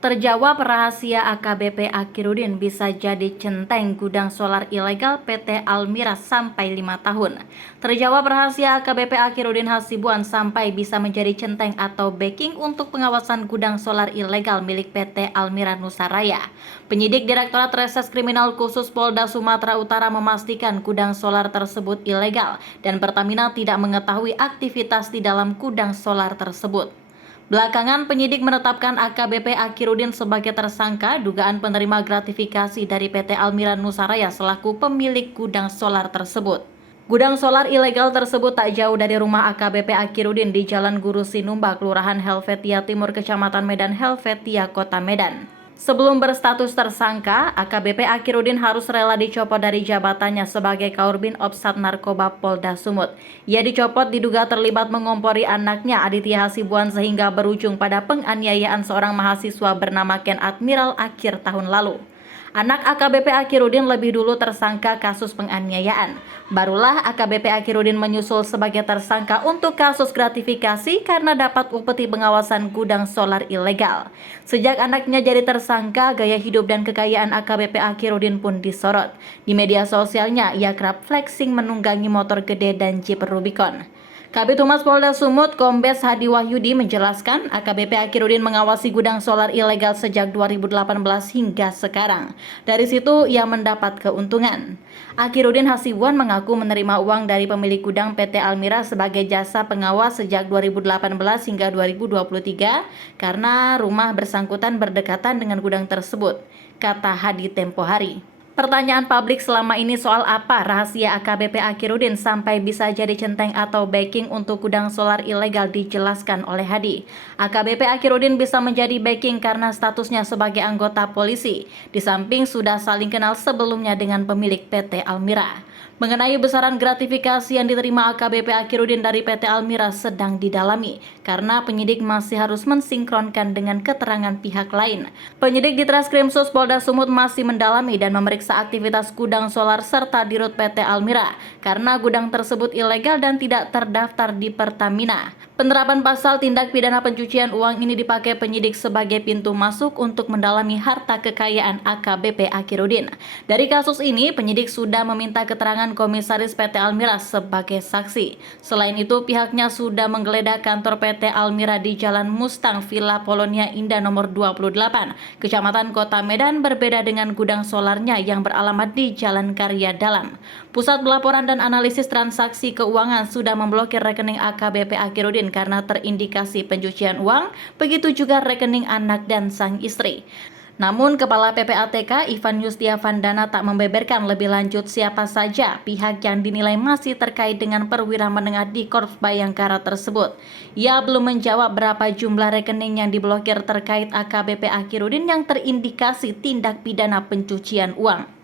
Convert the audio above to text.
Terjawab rahasia AKBP Akhiruddin bisa jadi centeng gudang solar ilegal PT Almira sampai 5 tahun. Terjawab rahasia AKBP Akhiruddin Hasibuan sampai bisa menjadi centeng atau backing untuk pengawasan gudang solar ilegal milik PT Almira Nusaraya. Penyidik Direktorat Reses Kriminal Khusus Polda Sumatera Utara memastikan gudang solar tersebut ilegal dan Pertamina tidak mengetahui aktivitas di dalam gudang solar tersebut. Belakangan, penyidik menetapkan AKBP Akhiruddin sebagai tersangka dugaan penerima gratifikasi dari PT Almira Nusaraya selaku pemilik gudang solar tersebut. Gudang solar ilegal tersebut tak jauh dari rumah AKBP Akhiruddin di Jalan Guru Sinumba, Kelurahan Helvetia Timur, Kecamatan Medan Helvetia, Kota Medan. Sebelum berstatus tersangka, AKBP Akhiruddin harus rela dicopot dari jabatannya sebagai Kaurbin Opsat Narkoba Polda Sumut. Ia dicopot diduga terlibat mengompori anaknya Aditya Hasibuan sehingga berujung pada penganiayaan seorang mahasiswa bernama Ken Admiral akhir tahun lalu. Anak AKBP Akhiruddin lebih dulu tersangka kasus penganiayaan. Barulah AKBP Akhiruddin menyusul sebagai tersangka untuk kasus gratifikasi karena dapat upeti pengawasan gudang solar ilegal. Sejak anaknya jadi tersangka, gaya hidup dan kekayaan AKBP Akhiruddin pun disorot. Di media sosialnya, ia kerap flexing menunggangi motor gede dan Jeep Rubicon. Kabid Humas Polda Sumut, Kombes Hadi Wahyudi menjelaskan AKBP Akhiruddin mengawasi gudang solar ilegal sejak 2018 hingga sekarang. Dari situ ia mendapat keuntungan. Akhiruddin Hasibuan mengaku menerima uang dari pemilik gudang PT Almira sebagai jasa pengawas sejak 2018 hingga 2023 karena rumah bersangkutan berdekatan dengan gudang tersebut, kata Hadi tempo hari. Pertanyaan publik selama ini soal apa rahasia AKBP Akhiruddin sampai bisa jadi centeng atau backing untuk gudang solar ilegal dijelaskan oleh Hadi. AKBP Akhiruddin bisa menjadi backing karena statusnya sebagai anggota polisi, di samping sudah saling kenal sebelumnya dengan pemilik PT Almira. Mengenai besaran gratifikasi yang diterima AKBP Akhiruddin dari PT Almira sedang didalami karena penyidik masih harus mensinkronkan dengan keterangan pihak lain. Penyidik di Treskrimsus Polda Sumut masih mendalami dan memeriksa aktivitas gudang solar serta dirut PT Almira karena gudang tersebut ilegal dan tidak terdaftar di Pertamina. Penerapan pasal tindak pidana pencucian uang ini dipakai penyidik sebagai pintu masuk untuk mendalami harta kekayaan AKBP Akhiruddin. Dari kasus ini, penyidik sudah meminta keterangan Komisaris PT Almira sebagai saksi. Selain itu, pihaknya sudah menggeledah kantor PT Almira di Jalan Mustang Villa Polonia Indah nomor 28, Kecamatan Kota Medan, berbeda dengan gudang solarnya yang beralamat di Jalan Karya Dalam. Pusat Pelaporan dan Analisis Transaksi Keuangan sudah memblokir rekening AKBP Akhiruddin karena terindikasi pencucian uang, begitu juga rekening anak dan sang istri. Namun, Kepala PPATK Ivan Yustiavandana tak membeberkan lebih lanjut siapa saja pihak yang dinilai masih terkait dengan perwira menengah di Korps Bayangkara tersebut. Ia belum menjawab berapa jumlah rekening yang diblokir terkait AKBP Akhiruddin yang terindikasi tindak pidana pencucian uang.